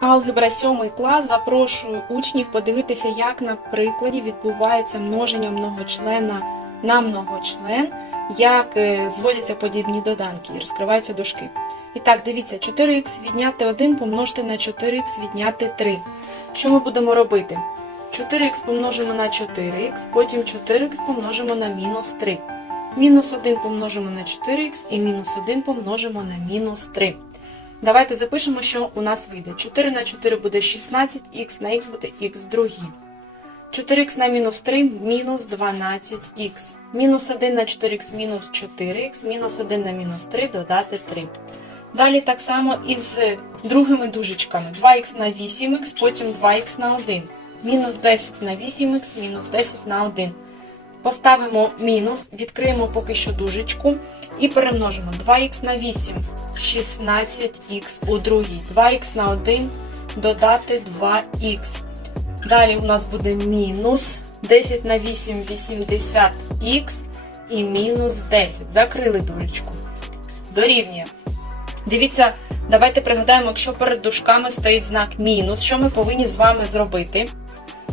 Алгебра 7 клас. Запрошую учнів подивитися, як на прикладі відбувається множення многочлена на многочлен, як е, зводяться подібні доданки і розкриваються дужки. І так, дивіться, 4х відняти 1 помножити на 4х відняти 3. Що ми будемо робити? 4х помножимо на 4х, потім 4х помножимо на мінус 3. Мінус 1 помножимо на 4х і мінус 1 помножимо на мінус 3. Давайте запишемо, що у нас вийде. 4 на 4 буде 16, х на х буде х другі. 4х на мінус 3 мінус 12х. Мінус 1 на 4х мінус 4х, мінус 1 на мінус 3 додати 3. Далі так само із другими дужечками. 2х на 8х, потім 2х на 1. Мінус 10 на 8х, мінус 10 на 1. Поставимо мінус, відкриємо поки що дужечку і перемножимо 2х на 8, 16х у другій, 2х на 1 додати 2х. Далі у нас буде мінус 10 на 8, 80х і мінус 10. Закрили дужечку. Дорівнює. Дивіться, давайте пригадаємо, якщо перед дужками стоїть знак мінус, що ми повинні з вами зробити?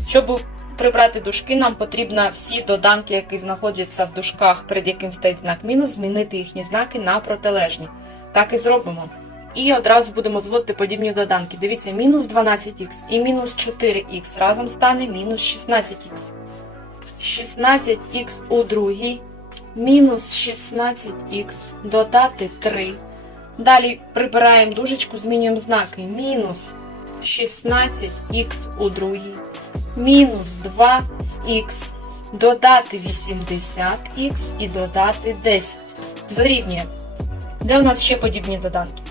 Щоб прибрати дужки, нам потрібно всі доданки, які знаходяться в дужках, перед яким стоїть знак мінус, змінити їхні знаки на протилежні. Так і зробимо. І одразу будемо зводити подібні доданки. Дивіться, мінус 12х і мінус 4х разом стане мінус 16х. 16х у другій, мінус 16х, додати 3. Далі прибираємо дужечку, змінюємо знаки. Мінус 16х у другій, мінус 2х, додати 80х і додати 10. Дорівнює. Де у нас ще подібні доданки?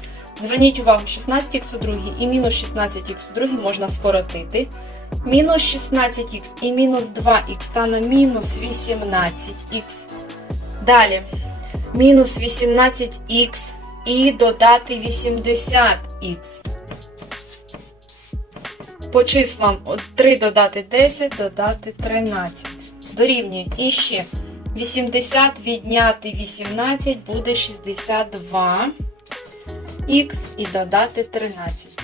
Зверніть увагу, 16х у другій і мінус 16х у другій можна скоротити. Мінус 16х і мінус 2х стане мінус 18х. Далі мінус 18х і додати 80х. По числам 3 додати 10, додати 13. Дорівнює. І ще 80 відняти 18 буде 62 х і додати 13.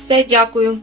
Все, дякую.